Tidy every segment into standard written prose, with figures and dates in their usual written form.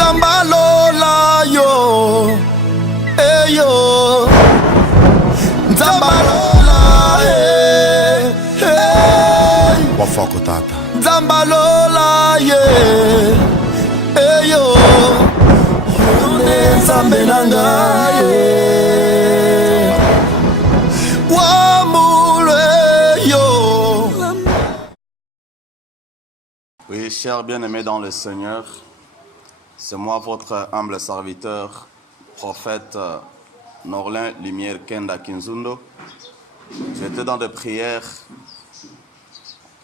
Nzambalola yo, yo. Nzambalola, Wafoko tata. Nzambalola yo. Nzambe nanga Wamule yo. Oui, chers bien-aimés dans le Seigneur, c'est moi votre humble serviteur, prophète Norlin Lumière Kenda Kinzundo. J'étais dans des prières,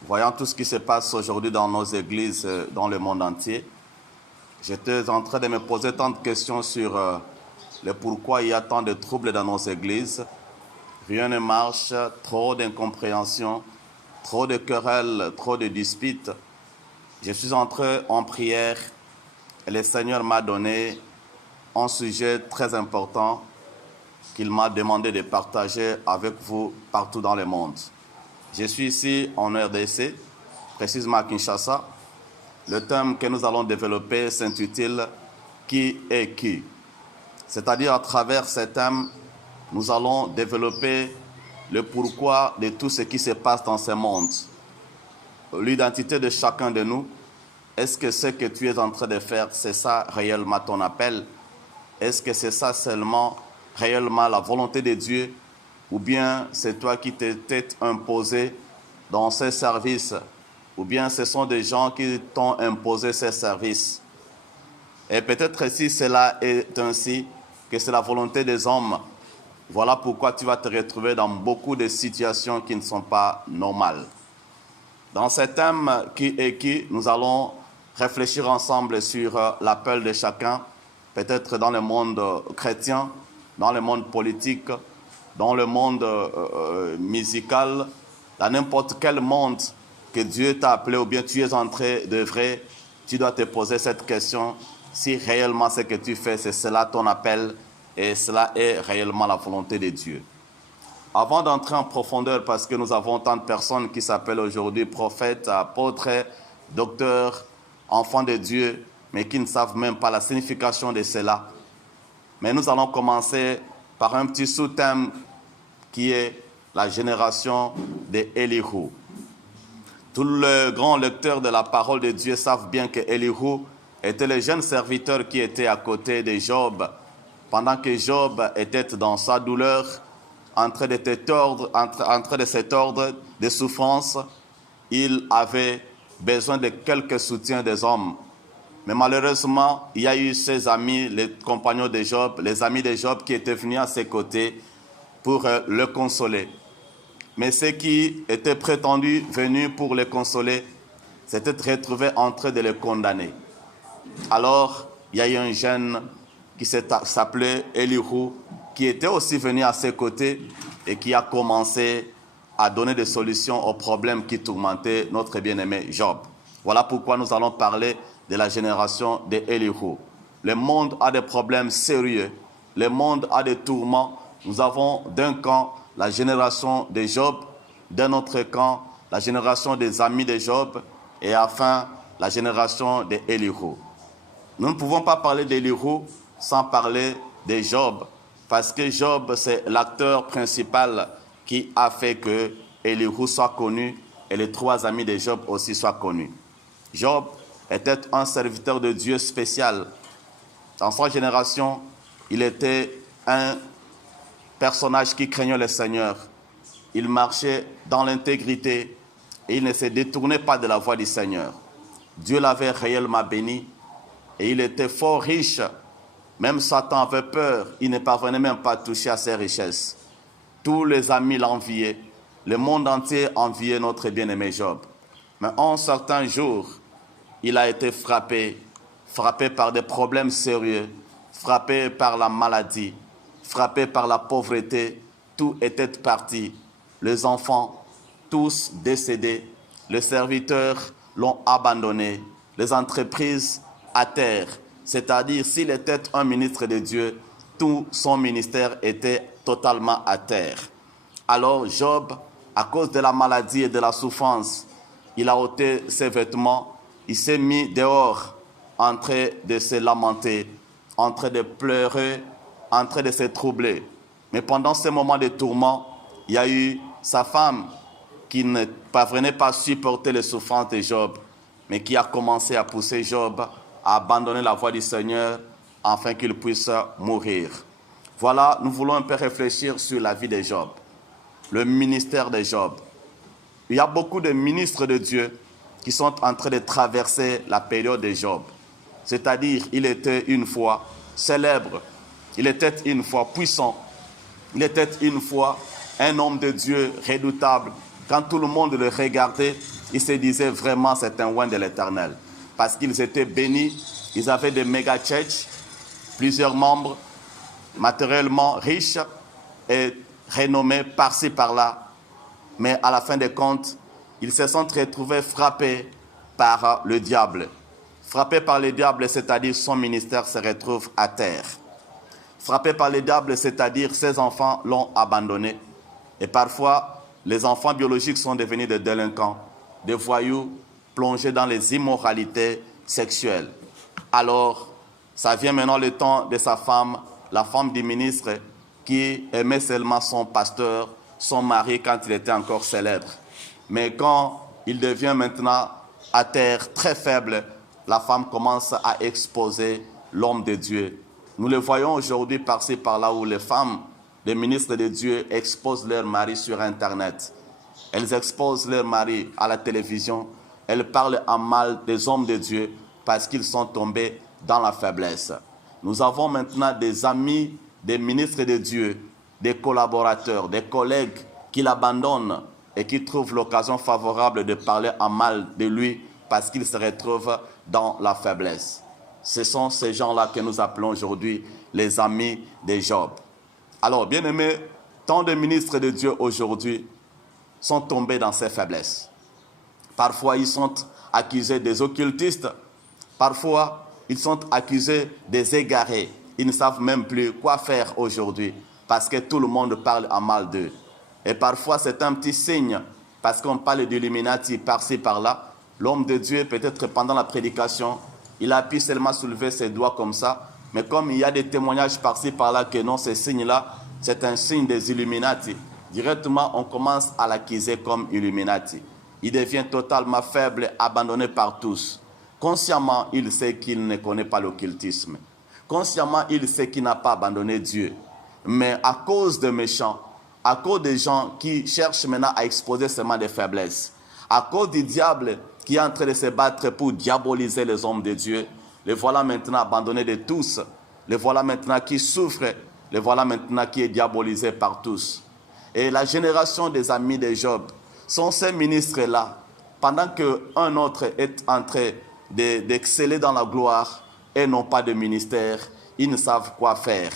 voyant tout ce qui se passe aujourd'hui dans nos églises, dans le monde entier. J'étais en train de me poser tant de questions sur le pourquoi il y a tant de troubles dans nos églises. Rien ne marche, trop d'incompréhension, trop de querelles, trop de disputes. Je suis entré en prière et le Seigneur m'a donné un sujet très important qu'il m'a demandé de partager avec vous partout dans le monde. Je suis ici en RDC, précisément à Kinshasa. Le thème que nous allons développer s'intitule « Qui est qui ?» C'est-à-dire à travers ce thème, nous allons développer le pourquoi de tout ce qui se passe dans ce monde. L'identité de chacun de nous. Est-ce que ce que tu es en train de faire, c'est ça réellement ton appel? Est-ce que c'est ça seulement réellement la volonté de Dieu? Ou bien c'est toi qui t'es imposé dans ces services? Ou bien ce sont des gens qui t'ont imposé ces services? Et peut-être si cela est ainsi, que c'est la volonté des hommes, voilà pourquoi tu vas te retrouver dans beaucoup de situations qui ne sont pas normales. Dans ce thème qui est qui, nous allons réfléchir ensemble sur l'appel de chacun, peut-être dans le monde chrétien, dans le monde politique, dans le monde musical, dans n'importe quel monde que Dieu t'a appelé ou bien tu es en train d'œuvrer, tu dois te poser cette question, si réellement ce que tu fais, c'est cela ton appel et cela est réellement la volonté de Dieu. Avant d'entrer en profondeur, parce que nous avons tant de personnes qui s'appellent aujourd'hui prophètes, apôtres, docteurs, enfants de Dieu, mais qui ne savent même pas la signification de cela. Mais nous allons commencer par un petit sous-thème qui est la génération d'Élihu. Tous les grands lecteurs de la parole de Dieu savent bien que Élihu était le jeune serviteur qui était à côté de Job. Pendant que Job était dans sa douleur, en train de se tordre de souffrance, il avait besoin de quelques soutiens des hommes. Mais malheureusement, il y a eu ses amis, les compagnons de Job, les amis de Job qui étaient venus à ses côtés pour le consoler. Mais ceux qui étaient prétendus venus pour le consoler s'étaient retrouvés en train de le condamner. Alors, il y a eu un jeune qui s'appelait Élihu, qui était aussi venu à ses côtés et qui a commencé à donner des solutions aux problèmes qui tourmentaient notre bien-aimé Job. Voilà pourquoi nous allons parler de la génération d'Élihu. Le monde a des problèmes sérieux. Le monde a des tourments. Nous avons d'un camp la génération de Job, d'un autre camp la génération des amis de Job et enfin la génération d'Élihu. Nous ne pouvons pas parler d'Élihu sans parler de Job, parce que Job, c'est l'acteur principal qui a fait que Élihu soit connu et les trois amis de Job aussi soient connus. Job était un serviteur de Dieu spécial. Dans sa génération, il était un personnage qui craignait le Seigneur. Il marchait dans l'intégrité et il ne se détournait pas de la voie du Seigneur. Dieu l'avait réellement béni et il était fort riche. Même Satan avait peur, il ne parvenait même pas à toucher à ses richesses. Tous les amis l'enviaient, le monde entier enviait notre bien-aimé Job. Mais un certain jour, il a été frappé par des problèmes sérieux, frappé par la maladie, frappé par la pauvreté. Tout était parti. Les enfants, tous décédés. Les serviteurs l'ont abandonné. Les entreprises à terre. C'est-à-dire, s'il était un ministre de Dieu, tout son ministère était totalement à terre. Alors Job, à cause de la maladie et de la souffrance, il a ôté ses vêtements, il s'est mis dehors en train de se lamenter, en train de pleurer, en train de se troubler. Mais pendant ce moment de tourment, il y a eu sa femme qui ne parvenait pas à supporter les souffrances de Job, mais qui a commencé à pousser Job à abandonner la voie du Seigneur afin qu'il puisse mourir. Voilà, nous voulons un peu réfléchir sur la vie de Job, le ministère de Job. Il y a beaucoup de ministres de Dieu qui sont en train de traverser la période de Job. C'est-à-dire, il était une fois célèbre, il était une fois puissant, il était une fois un homme de Dieu redoutable. Quand tout le monde le regardait, il se disait vraiment c'est un oint de l'Éternel. Parce qu'ils étaient bénis, ils avaient des méga-churches, plusieurs membres, matériellement riches et renommés par-ci par-là. Mais à la fin des comptes, ils se sont retrouvés frappés par le diable. Frappés par le diable, c'est-à-dire son ministère se retrouve à terre. Frappé par le diable, c'est-à-dire ses enfants l'ont abandonné. Et parfois, les enfants biologiques sont devenus des délinquants, des voyous plongés dans les immoralités sexuelles. Alors, ça vient maintenant le temps de sa femme, la femme du ministre, qui aimait seulement son pasteur, son mari quand il était encore célèbre. Mais quand il devient maintenant à terre très faible, la femme commence à exposer l'homme de Dieu. Nous le voyons aujourd'hui par-ci par-là où les femmes, les ministres de Dieu exposent leurs maris sur Internet. Elles exposent leurs maris à la télévision. Elles parlent en mal des hommes de Dieu parce qu'ils sont tombés dans la faiblesse. Nous avons maintenant des amis, des ministres de Dieu, des collaborateurs, des collègues qui l'abandonnent et qui trouvent l'occasion favorable de parler en mal de lui parce qu'il se retrouve dans la faiblesse. Ce sont ces gens-là que nous appelons aujourd'hui les amis de Job. Alors, bien-aimés, tant de ministres de Dieu aujourd'hui sont tombés dans ces faiblesses. Parfois, ils sont accusés des occultistes. Parfois, ils sont accusés des égarés. Ils ne savent même plus quoi faire aujourd'hui parce que tout le monde parle en mal d'eux. Et parfois, c'est un petit signe parce qu'on parle d'Illuminati par-ci, par-là. L'homme de Dieu, peut-être pendant la prédication, il a pu seulement soulever ses doigts comme ça. Mais comme il y a des témoignages par-ci, par-là que non, ces signes-là, c'est un signe des Illuminati. Directement, on commence à l'accuser comme Illuminati. Il devient totalement faible, abandonné par tous. Consciemment, il sait qu'il ne connaît pas l'occultisme. Consciemment, il sait qu'il n'a pas abandonné Dieu. Mais à cause des méchants, à cause des gens qui cherchent maintenant à exposer seulement des faiblesses, à cause du diable qui est en train de se battre pour diaboliser les hommes de Dieu, les voilà maintenant abandonnés de tous. Les voilà maintenant qui souffrent. Les voilà maintenant qui est diabolisé par tous. Et la génération des amis de Job sont ces ministres-là. Pendant qu'un autre est en train d'exceller dans la gloire et n'ont pas de ministère, ils ne savent quoi faire.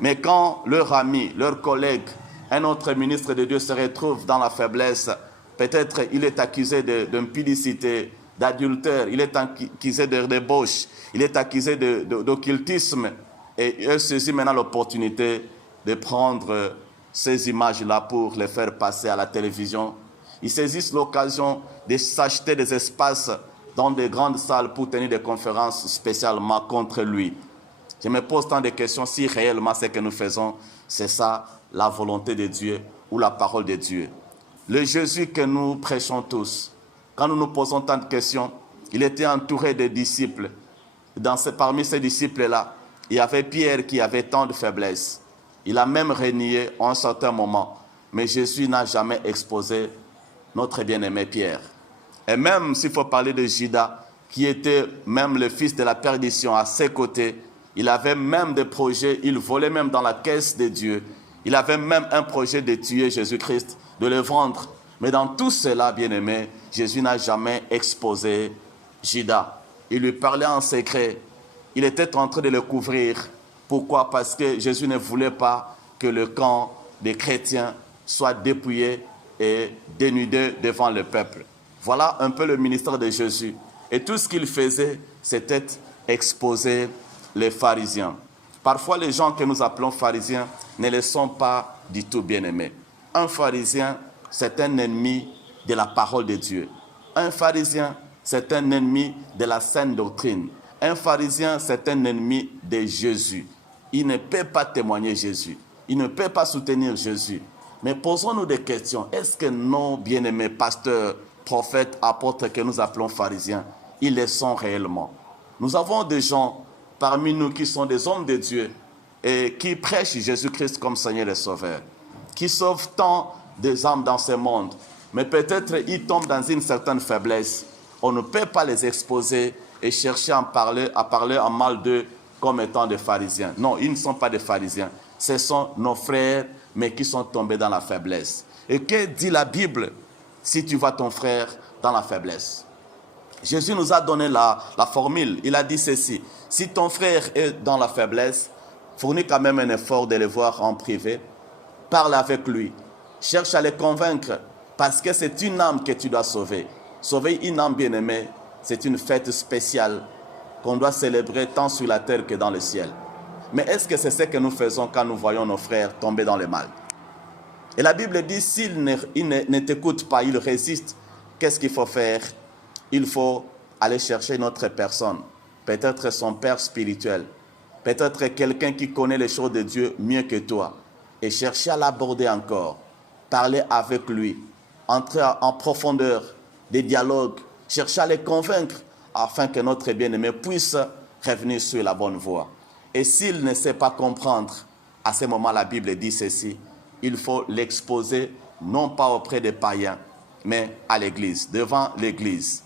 Mais quand leur ami, leur collègue, un autre ministre de Dieu se retrouve dans la faiblesse, peut-être il est accusé d'impudicité, d'adultère, il est accusé de débauche, il est accusé d'occultisme. Et il saisit maintenant l'opportunité de prendre ces images-là pour les faire passer à la télévision. Ils saisissent l'occasion de s'acheter des espaces dans des grandes salles pour tenir des conférences spécialement contre lui. Je me pose tant de questions si réellement ce que nous faisons, c'est ça, la volonté de Dieu ou la parole de Dieu. Le Jésus que nous prêchons tous, quand nous nous posons tant de questions, il était entouré de disciples. Parmi ces disciples-là, il y avait Pierre qui avait tant de faiblesses. Il a même renié en un certain moment. Mais Jésus n'a jamais exposé notre bien-aimé Pierre. Et même s'il faut parler de Judas, qui était même le fils de la perdition à ses côtés, il avait même des projets, il volait même dans la caisse de Dieu. Il avait même un projet de tuer Jésus-Christ, de le vendre. Mais dans tout cela, bien-aimé, Jésus n'a jamais exposé Judas. Il lui parlait en secret. Il était en train de le couvrir. Pourquoi? Parce que Jésus ne voulait pas que le camp des chrétiens soit dépouillé et dénudé devant le peuple. Voilà un peu le ministère de Jésus. Et tout ce qu'il faisait, c'était exposer les pharisiens. Parfois, les gens que nous appelons pharisiens ne le sont pas du tout bien-aimés. Un pharisien, c'est un ennemi de la parole de Dieu. Un pharisien, c'est un ennemi de la saine doctrine. Un pharisien, c'est un ennemi de Jésus. Il ne peut pas témoigner Jésus. Il ne peut pas soutenir Jésus. Mais posons-nous des questions. Est-ce que nos bien-aimés pasteurs, prophètes, apôtres que nous appelons pharisiens, ils le sont réellement? Nous avons des gens parmi nous qui sont des hommes de Dieu et qui prêchent Jésus-Christ comme Seigneur et Sauveur, qui sauvent tant des âmes dans ce monde. Mais peut-être ils tombent dans une certaine faiblesse. On ne peut pas les exposer et chercher à parler en mal d'eux comme étant des pharisiens. Non, ils ne sont pas des pharisiens. Ce sont nos frères, mais qui sont tombés dans la faiblesse. Et que dit la Bible si tu vois ton frère dans la faiblesse? Jésus nous a donné la formule. Il a dit ceci: si ton frère est dans la faiblesse, fournis quand même un effort de le voir en privé. Parle avec lui. Cherche à le convaincre parce que c'est une âme que tu dois sauver. Sauver une âme bien-aimée, c'est une fête spéciale qu'on doit célébrer tant sur la terre que dans le ciel. Mais est-ce que c'est ce que nous faisons quand nous voyons nos frères tomber dans le mal? Et la Bible dit, s'il ne t'écoute pas, il résiste, qu'est-ce qu'il faut faire? Il faut aller chercher une autre personne, peut-être son père spirituel, peut-être quelqu'un qui connaît les choses de Dieu mieux que toi, et chercher à l'aborder encore, parler avec lui, entrer en profondeur des dialogues, chercher à les convaincre afin que notre bien-aimé puisse revenir sur la bonne voie. Et s'il ne sait pas comprendre, à ce moment la Bible dit ceci: il faut l'exposer non pas auprès des païens, mais à l'église, devant l'église.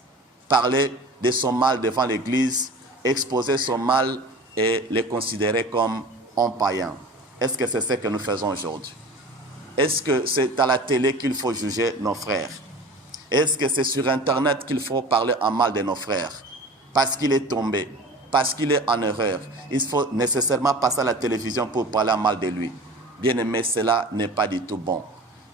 Parler de son mal devant l'église, exposer son mal et le considérer comme un païen. Est-ce que c'est ce que nous faisons aujourd'hui? Est-ce que c'est à la télé qu'il faut juger nos frères? Est-ce que c'est sur Internet qu'il faut parler en mal de nos frères? Parce qu'il est tombé, parce qu'il est en erreur. Il faut nécessairement passer à la télévision pour parler en mal de lui. Bien-aimés, cela n'est pas du tout bon.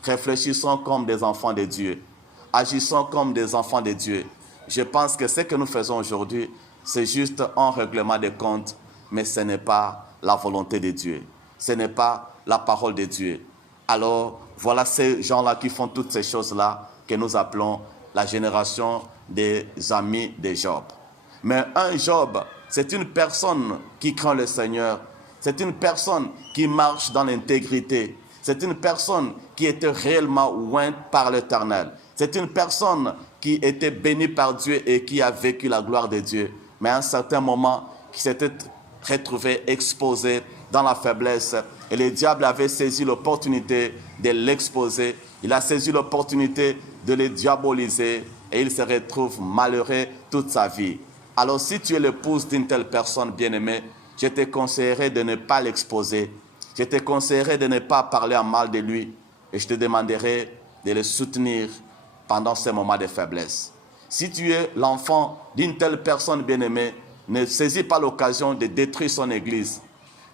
Réfléchissons comme des enfants de Dieu. Agissons comme des enfants de Dieu. Je pense que ce que nous faisons aujourd'hui, c'est juste un règlement de comptes, mais ce n'est pas la volonté de Dieu. Ce n'est pas la parole de Dieu. Alors, voilà ces gens-là qui font toutes ces choses-là que nous appelons la génération des amis de Job. Mais un Job, c'est une personne qui craint le Seigneur. C'est une personne qui marche dans l'intégrité. C'est une personne qui était réellement ointe par l'Éternel. C'est une personne qui était bénie par Dieu et qui a vécu la gloire de Dieu. Mais à un certain moment, qui s'était retrouvé exposé dans la faiblesse. Et le diable avait saisi l'opportunité de l'exposer. Il a saisi l'opportunité de le diaboliser. Et il se retrouve malheureux toute sa vie. Alors si tu es l'épouse d'une telle personne bien-aimée, je te conseillerais de ne pas l'exposer. Je te conseillerais de ne pas parler en mal de lui. Et je te demanderai de le soutenir pendant ces moments de faiblesse. Si tu es l'enfant d'une telle personne bien-aimée, ne saisis pas l'occasion de détruire son église.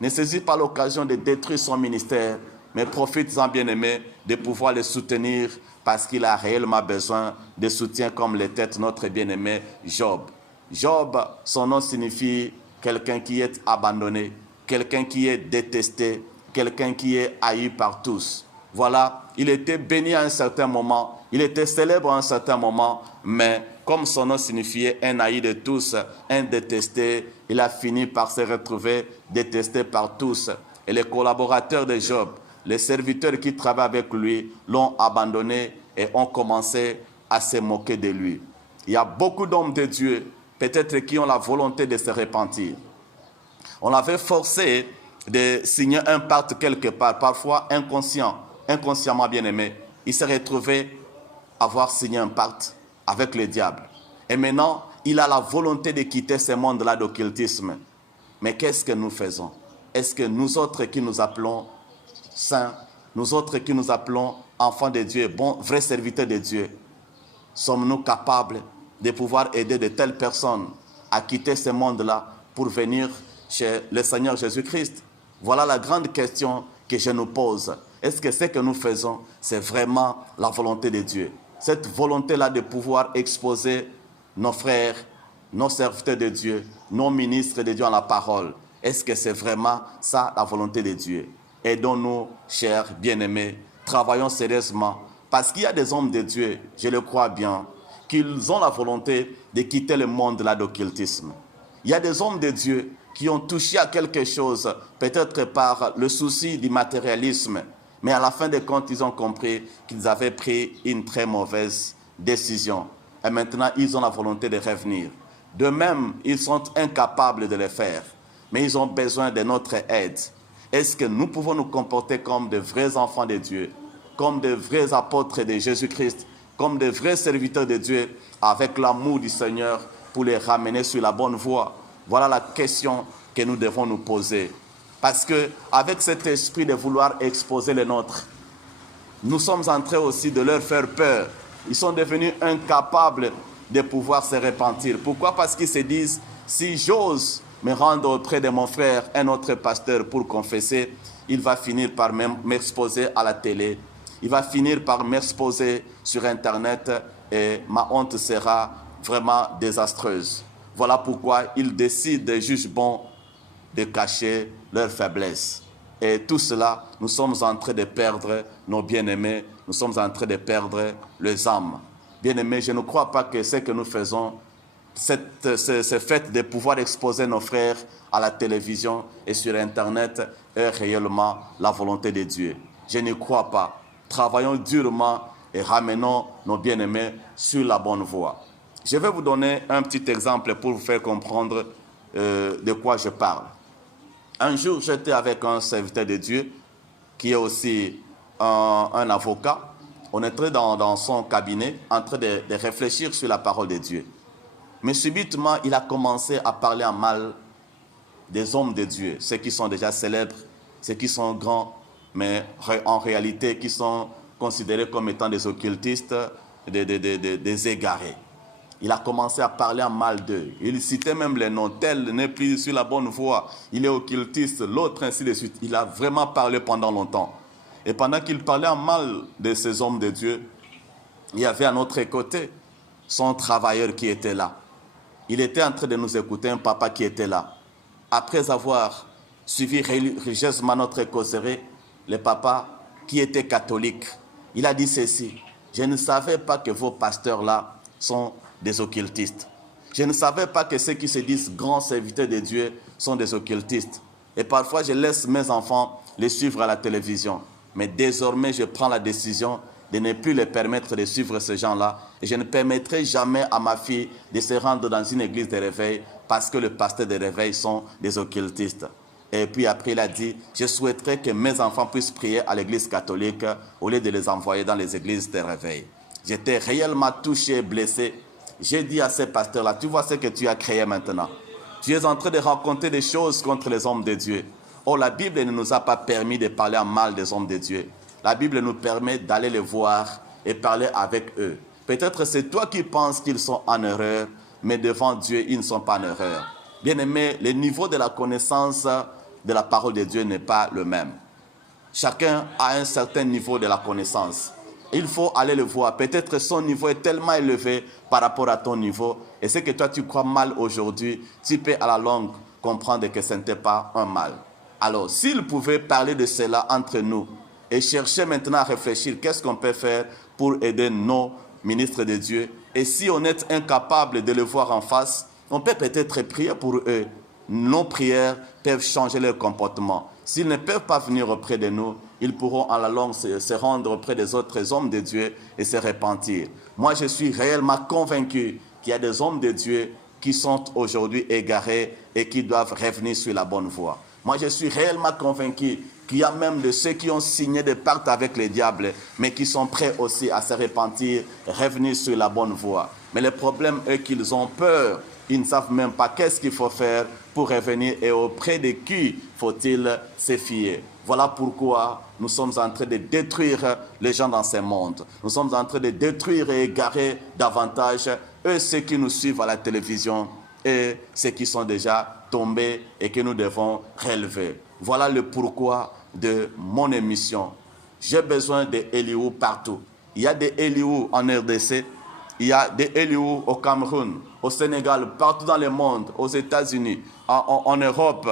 Ne saisis pas l'occasion de détruire son ministère, mais profites-en, bien-aimé, de pouvoir le soutenir parce qu'il a réellement besoin de soutien comme l'était notre bien-aimé Job. Job, son nom signifie quelqu'un qui est abandonné, quelqu'un qui est détesté, quelqu'un qui est haï par tous. Voilà, il était béni à un certain moment, il était célèbre à un certain moment, mais comme son nom signifiait un haï de tous, un détesté, il a fini par se retrouver détesté par tous. Et les collaborateurs de Job, les serviteurs qui travaillent avec lui, l'ont abandonné et ont commencé à se moquer de lui. Il y a beaucoup d'hommes de Dieu, peut-être qui ont la volonté de se repentir. On l'avait forcé de signer un pacte quelque part, parfois inconsciemment bien-aimé. Il s'est retrouvé à avoir signé un pacte avec le diable. Et maintenant, il a la volonté de quitter ce monde-là d'occultisme. Mais qu'est-ce que nous faisons? Est-ce que nous autres qui nous appelons saints, nous autres qui nous appelons enfants de Dieu, bons, vrais serviteurs de Dieu, sommes-nous capables de pouvoir aider de telles personnes à quitter ce monde-là pour venir chez le Seigneur Jésus-Christ? Voilà la grande question que je nous pose. Est-ce que ce que nous faisons, c'est vraiment la volonté de Dieu? Cette volonté-là de pouvoir exposer nos frères, nos serviteurs de Dieu, nos ministres de Dieu en la parole. Est-ce que c'est vraiment ça la volonté de Dieu? Aidons-nous, chers bien-aimés, travaillons sérieusement. Parce qu'il y a des hommes de Dieu, je le crois bien, qu'ils ont la volonté de quitter le monde là d'occultisme. Il y a des hommes de Dieu qui ont touché à quelque chose, peut-être par le souci du matérialisme, mais à la fin des comptes, ils ont compris qu'ils avaient pris une très mauvaise décision. Et maintenant, ils ont la volonté de revenir. De même, ils sont incapables de le faire, mais ils ont besoin de notre aide. Est-ce que nous pouvons nous comporter comme de vrais enfants de Dieu, comme de vrais apôtres de Jésus-Christ, comme de vrais serviteurs de Dieu, avec l'amour du Seigneur pour les ramener sur la bonne voie? Voilà la question que nous devons nous poser. Parce qu'avec cet esprit de vouloir exposer les nôtres, nous sommes en train aussi de leur faire peur. Ils sont devenus incapables de pouvoir se repentir. Pourquoi? Parce qu'ils se disent, si j'ose me rendre auprès de mon frère, un autre pasteur, pour confesser, il va finir par m'exposer à la télé. Il va finir par m'exposer sur Internet et ma honte sera vraiment désastreuse. Voilà pourquoi ils décident, jugent bon, de cacher leur faiblesse. Et tout cela, nous sommes en train de perdre nos bien-aimés, nous sommes en train de perdre les âmes. Bien-aimés, je ne crois pas que ce que nous faisons, ce fait de pouvoir exposer nos frères à la télévision et sur Internet est réellement la volonté de Dieu. Je ne crois pas. Travaillons durement et ramenons nos bien-aimés sur la bonne voie. Je vais vous donner un petit exemple pour vous faire comprendre de quoi je parle. Un jour, j'étais avec un serviteur de Dieu qui est aussi un avocat. On était dans son cabinet en train de réfléchir sur la parole de Dieu. Mais subitement, il a commencé à parler en mal des hommes de Dieu, ceux qui sont déjà célèbres, ceux qui sont grands, mais en réalité qui sont considérés comme étant des occultistes, des égarés. Il a commencé à parler en mal d'eux. Il citait même les noms. Tel n'est plus sur la bonne voie. Il est occultiste, l'autre, ainsi de suite. Il a vraiment parlé pendant longtemps. Et pendant qu'il parlait en mal de ces hommes de Dieu, il y avait à notre côté son travailleur qui était là. Il était en train de nous écouter, un papa qui était là. Après avoir suivi religieusement notre causerie, le papa, qui était catholique, il a dit ceci: je ne savais pas que vos pasteurs-là sont des occultistes. Je ne savais pas que ceux qui se disent grands serviteurs de Dieu sont des occultistes. Et parfois, je laisse mes enfants les suivre à la télévision. Mais désormais, je prends la décision de ne plus les permettre de suivre ces gens-là. Et je ne permettrai jamais à ma fille de se rendre dans une église de réveil parce que les pasteurs de réveil sont des occultistes. Et puis après, il a dit, je souhaiterais que mes enfants puissent prier à l'église catholique au lieu de les envoyer dans les églises de réveil. J'étais réellement touché, blessé. J'ai dit à ces pasteurs-là, tu vois ce que tu as créé maintenant. Tu es en train de raconter des choses contre les hommes de Dieu. Oh, la Bible ne nous a pas permis de parler en mal des hommes de Dieu. La Bible nous permet d'aller les voir et parler avec eux. Peut-être c'est toi qui penses qu'ils sont en erreur, mais devant Dieu, ils ne sont pas en erreur. Bien-aimés, le niveau de la connaissance de la parole de Dieu n'est pas le même. Chacun a un certain niveau de la connaissance. Il faut aller le voir. Peut-être son niveau est tellement élevé par rapport à ton niveau. Et ce que toi tu crois mal aujourd'hui, tu peux à la longue comprendre que ce n'était pas un mal. Alors, s'il pouvait parler de cela entre nous et chercher maintenant à réfléchir, qu'est-ce qu'on peut faire pour aider nos ministres de Dieu? Et si on est incapable de le voir en face, on peut peut-être prier pour eux. Nos prières peuvent changer leur comportement. S'ils ne peuvent pas venir auprès de nous, ils pourront à la longue se rendre auprès des autres hommes de Dieu et se repentir. Moi, je suis réellement convaincu qu'il y a des hommes de Dieu qui sont aujourd'hui égarés et qui doivent revenir sur la bonne voie. Moi, je suis réellement convaincu qu'il y a même de ceux qui ont signé des pactes avec les diables, mais qui sont prêts aussi à se repentir, revenir sur la bonne voie. Mais le problème est qu'ils ont peur. Ils ne savent même pas qu'est-ce qu'il faut faire pour revenir et auprès de qui faut-il se fier. Voilà pourquoi nous sommes en train de détruire les gens dans ce monde. Nous sommes en train de détruire et égarer davantage eux, ceux qui nous suivent à la télévision et ceux qui sont déjà tombés et que nous devons relever. Voilà le pourquoi de mon émission. J'ai besoin d'Eliou partout. Il y a des Eliou en RDC, il y a des Eliou au Cameroun, au Sénégal, partout dans le monde, aux États-Unis, en Europe,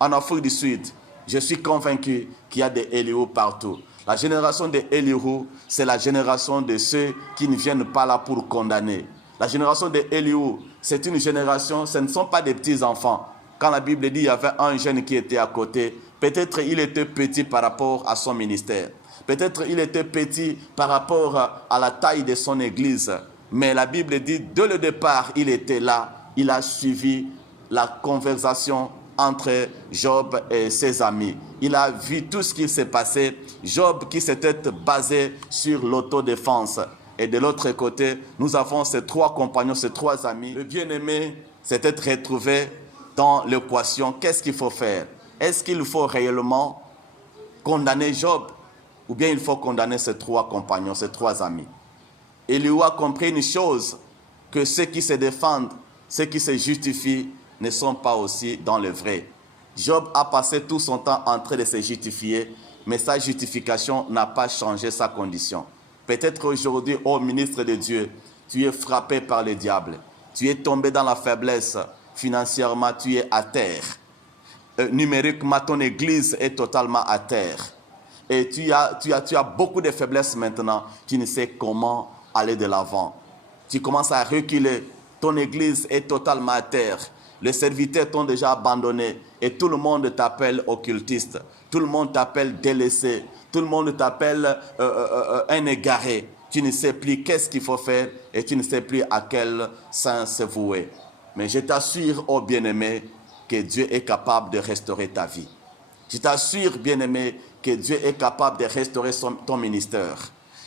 en Afrique du Sud. Je suis convaincu qu'il y a des Eliou partout. La génération des Eliou, c'est la génération de ceux qui ne viennent pas là pour condamner. La génération des Eliou, c'est une génération, ce ne sont pas des petits-enfants. Quand la Bible dit qu'il y avait un jeune qui était à côté, peut-être il était petit par rapport à son ministère. Peut-être il était petit par rapport à la taille de son église. Mais la Bible dit, dès le départ, il était là. Il a suivi la conversation entre Job et ses amis. Il a vu tout ce qui s'est passé. Job qui s'était basé sur l'autodéfense. Et de l'autre côté, nous avons ces trois compagnons, ces trois amis. Le bien-aimé s'était retrouvé dans l'équation. Qu'est-ce qu'il faut faire? Est-ce qu'il faut réellement condamner Job? Ou bien il faut condamner ces trois compagnons, ces trois amis? Élihu a compris une chose, que ceux qui se défendent, ceux qui se justifient, ne sont pas aussi dans le vrai. Job a passé tout son temps en train de se justifier, mais sa justification n'a pas changé sa condition. Peut-être aujourd'hui, ô ministre de Dieu, tu es frappé par le diable. Tu es tombé dans la faiblesse. Financièrement, tu es à terre. Numériquement, ton église est totalement à terre. Et tu as beaucoup de faiblesses maintenant. Tu ne sais comment aller de l'avant. Tu commences à reculer. Ton église est totalement à terre. Les serviteurs t'ont déjà abandonné. Et tout le monde t'appelle occultiste. Tout le monde t'appelle délaissé. Tout le monde t'appelle un égaré. Tu ne sais plus qu'est-ce qu'il faut faire et tu ne sais plus à quel sens se vouer. Mais je t'assure, ô bien-aimé, que Dieu est capable de restaurer ta vie. Je t'assure, bien-aimé, que Dieu est capable de restaurer ton ministère.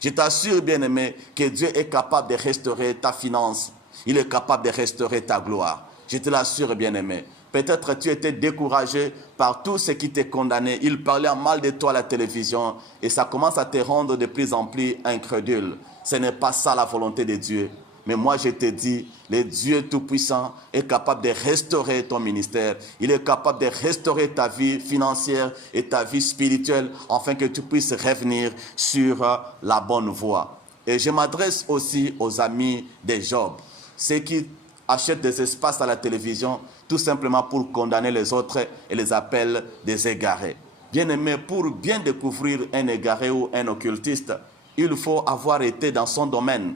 Je t'assure, bien-aimé, que Dieu est capable de restaurer ta finance. Il est capable de restaurer ta gloire. Je te l'assure, bien-aimé. Peut-être tu étais découragé par tout ce qui t'est condamné. Il parlait en mal de toi à la télévision et ça commence à te rendre de plus en plus incrédule. Ce n'est pas ça la volonté de Dieu. Mais moi je te dis, le Dieu Tout-Puissant est capable de restaurer ton ministère. Il est capable de restaurer ta vie financière et ta vie spirituelle afin que tu puisses revenir sur la bonne voie. Et je m'adresse aussi aux amis de Job, ceux qui achètent des espaces à la télévision tout simplement pour condamner les autres et les appellent des égarés. Bien-aimé, pour bien découvrir un égaré ou un occultiste, il faut avoir été dans son domaine.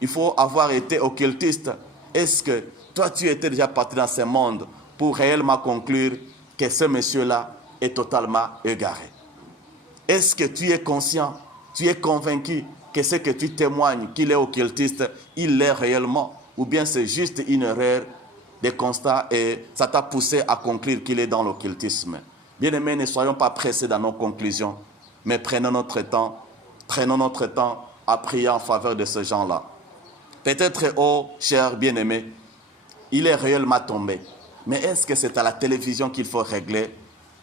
Il faut avoir été occultiste. Est-ce que toi, tu étais déjà parti dans ce monde pour réellement conclure que ce monsieur-là est totalement égaré? Est-ce que tu es conscient, tu es convaincu que ce que tu témoignes, qu'il est occultiste, il l'est réellement? Ou bien c'est juste une erreur de constat et ça t'a poussé à conclure qu'il est dans l'occultisme? Bien-aimés, ne soyons pas pressés dans nos conclusions, mais prenons notre temps à prier en faveur de ce gens-là. Peut-être, oh cher bien-aimé, il est réellement tombé. Mais est-ce que c'est à la télévision qu'il faut régler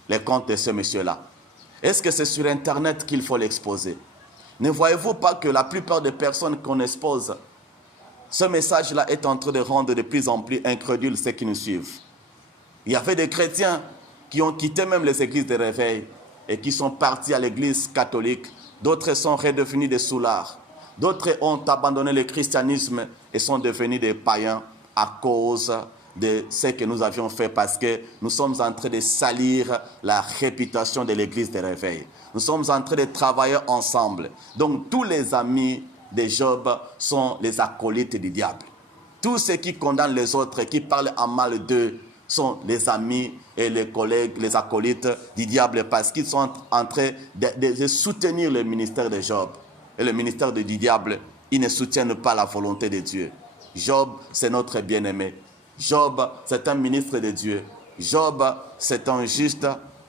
les comptes de ce monsieur-là? Est-ce que c'est sur Internet qu'il faut l'exposer? Ne voyez-vous pas que la plupart des personnes qu'on expose, ce message-là est en train de rendre de plus en plus incrédules ceux qui nous suivent? Il y avait des chrétiens qui ont quitté même les églises de réveil et qui sont partis à l'église catholique. D'autres sont redevenus des soulards. D'autres ont abandonné le christianisme et sont devenus des païens à cause de ce que nous avions fait, parce que nous sommes en train de salir la réputation de l'église de réveil. Nous sommes en train de travailler ensemble. Donc tous les amis de Job sont les acolytes du diable. Tous ceux qui condamnent les autres, qui parlent en mal d'eux, sont les amis et les collègues, les acolytes du diable, parce qu'ils sont en train de soutenir le ministère de Job. Et le ministère du diable, ils ne soutiennent pas la volonté de Dieu. Job, c'est notre bien-aimé. Job, c'est un ministre de Dieu. Job, c'est un juste,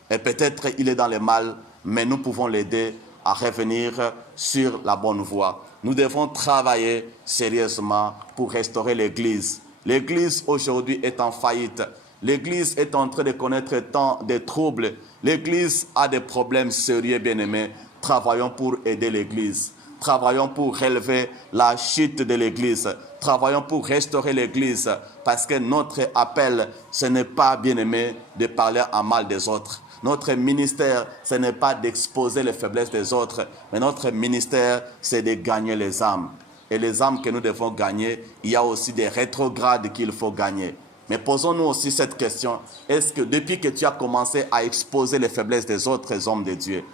et peut-être il est dans le mal, mais nous pouvons l'aider à revenir sur la bonne voie. Nous devons travailler sérieusement pour restaurer l'Église. L'Église aujourd'hui est en faillite. L'Église est en train de connaître tant de troubles. L'Église a des problèmes sérieux, bien-aimés. Travaillons pour aider l'Église. Travaillons pour relever la chute de l'Église. Travaillons pour restaurer l'Église. Parce que notre appel, ce n'est pas, bien-aimé, de parler en mal des autres. Notre ministère, ce n'est pas d'exposer les faiblesses des autres. Mais notre ministère, c'est de gagner les âmes. Et les âmes que nous devons gagner, il y a aussi des rétrogrades qu'il faut gagner. Mais posons-nous aussi cette question. Est-ce que depuis que tu as commencé à exposer les faiblesses des autres hommes de Dieu,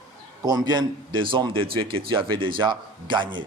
combien des hommes de Dieu que tu avais déjà gagnés?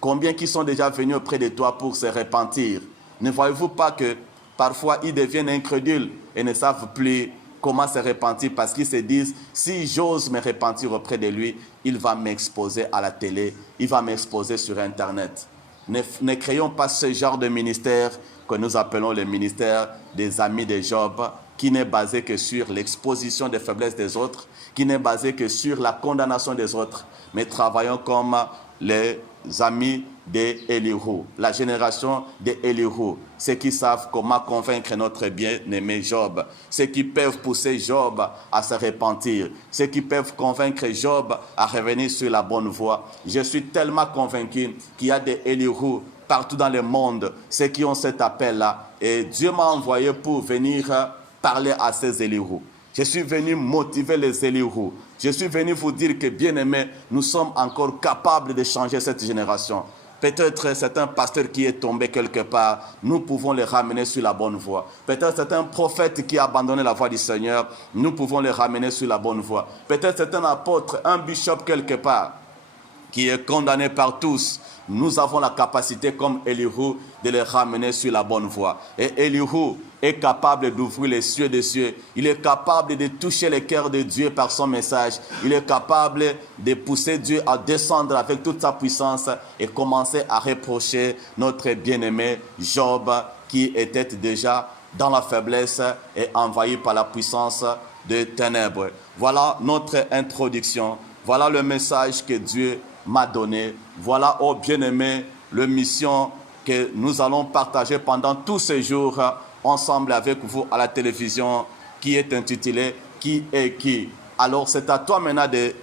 Combien qui sont déjà venus auprès de toi pour se repentir? Ne voyez-vous pas que Parfois, ils deviennent incrédules et ne savent plus comment se repentir parce qu'ils se disent, si j'ose me repentir auprès de lui, il va m'exposer à la télé, il va m'exposer sur Internet. Ne créons pas ce genre de ministère que nous appelons le ministère des amis de Job, qui n'est basé que sur l'exposition des faiblesses des autres, qui n'est basé que sur la condamnation des autres, mais travaillons comme les amis d'Elihu, la génération d'Elihu, ceux qui savent comment convaincre notre bien-aimé Job, ceux qui peuvent pousser Job à se repentir, ceux qui peuvent convaincre Job à revenir sur la bonne voie. Je suis tellement convaincu qu'il y a des Elihu partout dans le monde, ceux qui ont cet appel-là, et Dieu m'a envoyé pour venir parler à ces Elihu. Je suis venu motiver les Elihu. Je suis venu vous dire que, bien-aimés, nous sommes encore capables de changer cette génération. Peut-être c'est un pasteur qui est tombé quelque part, nous pouvons le ramener sur la bonne voie. Peut-être c'est un prophète qui a abandonné la voie du Seigneur, nous pouvons le ramener sur la bonne voie. Peut-être c'est un apôtre, un bishop quelque part, qui est condamné par tous. Nous avons la capacité, comme Elihu, de les ramener sur la bonne voie. Et Elihu est capable d'ouvrir les cieux des cieux. Il est capable de toucher le cœur de Dieu par son message. Il est capable de pousser Dieu à descendre avec toute sa puissance et commencer à reprocher notre bien-aimé Job, qui était déjà dans la faiblesse et envahi par la puissance des ténèbres. Voilà notre introduction. Voilà le message que Dieu m'a donné. Voilà, oh bien-aimé, la mission que nous allons partager pendant tous ces jours ensemble avec vous à la télévision, qui est intitulée « Qui est qui ?» Alors c'est à toi maintenant de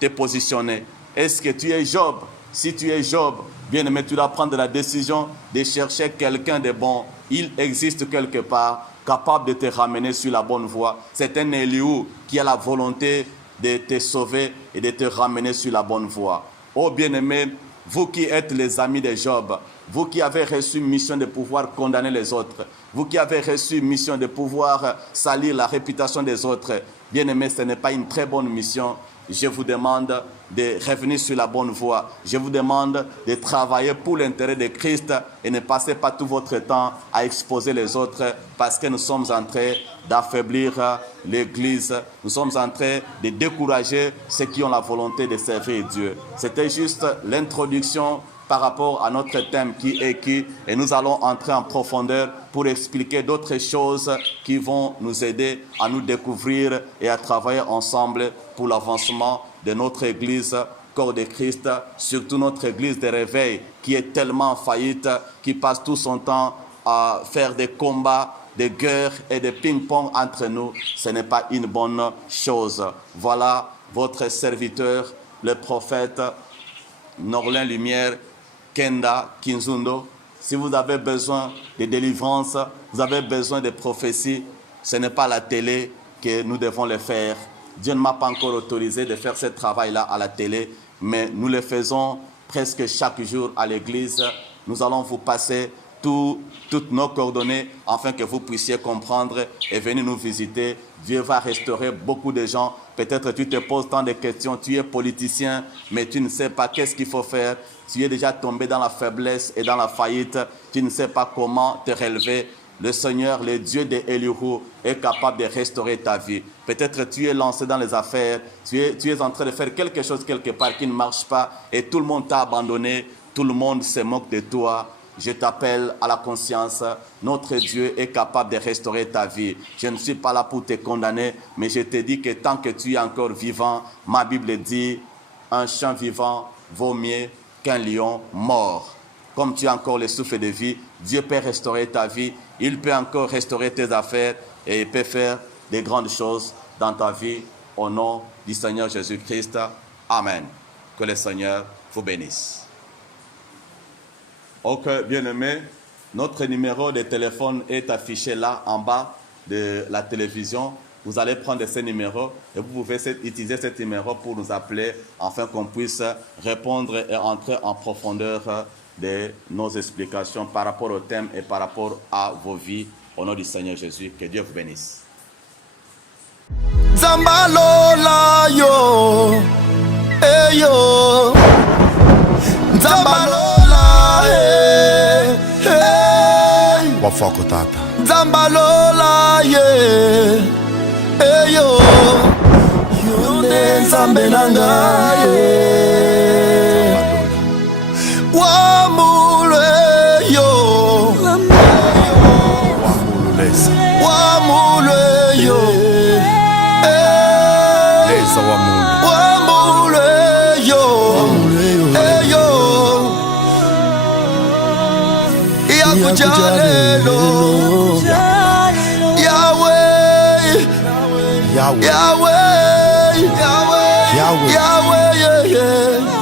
te positionner. Est-ce que tu es Job? Si tu es Job, bien-aimé, tu dois prendre la décision de chercher quelqu'un de bon. Il existe quelque part, capable de te ramener sur la bonne voie. C'est un Elihu qui a la volonté de te sauver et de te ramener sur la bonne voie. Oh bien-aimés, vous qui êtes les amis de Job, vous qui avez reçu mission de pouvoir condamner les autres, vous qui avez reçu mission de pouvoir salir la réputation des autres, bien-aimés, ce n'est pas une très bonne mission. Je vous demande de revenir sur la bonne voie. Je vous demande de travailler pour l'intérêt de Christ et ne passez pas tout votre temps à exposer les autres parce que nous sommes en train d'affaiblir l'Église. Nous sommes en train de décourager ceux qui ont la volonté de servir Dieu. C'était juste l'introduction par rapport à notre thème qui est qui, et nous allons entrer en profondeur pour expliquer d'autres choses qui vont nous aider à nous découvrir et à travailler ensemble pour l'avancement de notre Église, corps de Christ, surtout notre Église de réveil qui est tellement en faillite, qui passe tout son temps à faire des combats, des guerres et des ping-pong entre nous. Ce n'est pas une bonne chose. Voilà votre serviteur, le prophète Norlin Lumière, Kenda Kinzundo. Si vous avez besoin de délivrance, vous avez besoin de prophéties, ce n'est pas la télé que nous devons le faire. Dieu ne m'a pas encore autorisé de faire ce travail-là à la télé, mais nous le faisons presque chaque jour à l'église. Nous allons vous passer toutes nos coordonnées afin que vous puissiez comprendre et venir nous visiter. Dieu va restaurer beaucoup de gens. Peut-être tu te poses tant de questions, tu es politicien, mais tu ne sais pas qu'est-ce qu'il faut faire. Tu es déjà tombé dans la faiblesse et dans la faillite. Tu ne sais pas comment te relever. Le Seigneur, le Dieu de Elihu, est capable de restaurer ta vie. Peut-être tu es lancé dans les affaires, tu es en train de faire quelque chose quelque part qui ne marche pas et tout le monde t'a abandonné, tout le monde se moque de toi. Je t'appelle à la conscience. Notre Dieu est capable de restaurer ta vie. Je ne suis pas là pour te condamner, mais je te dis que tant que tu es encore vivant, ma Bible dit, un chien vivant vaut mieux qu'un lion mort. Comme tu as encore le souffle de vie, Dieu peut restaurer ta vie. Il peut encore restaurer tes affaires et il peut faire de grandes choses dans ta vie. Au nom du Seigneur Jésus-Christ. Amen. Que le Seigneur vous bénisse. Ok, bien-aimés, notre numéro de téléphone est affiché là en bas de la télévision. Vous allez prendre ce numéro et vous pouvez utiliser ce numéro pour nous appeler afin qu'on puisse répondre et entrer en profondeur de nos explications par rapport au thème et par rapport à vos vies. Au nom du Seigneur Jésus, que Dieu vous bénisse. Zambalola yo, eh yo. Zambalola, eh, eh. Wafako tata. Nzamba lola ye eyo yone nzambe nanga ye wamulwe yo wamulwe yo lesa wamulwe yo eyo yakujalelo Yahweh, Yahweh, Yahweh, Yahweh, yeah, yeah.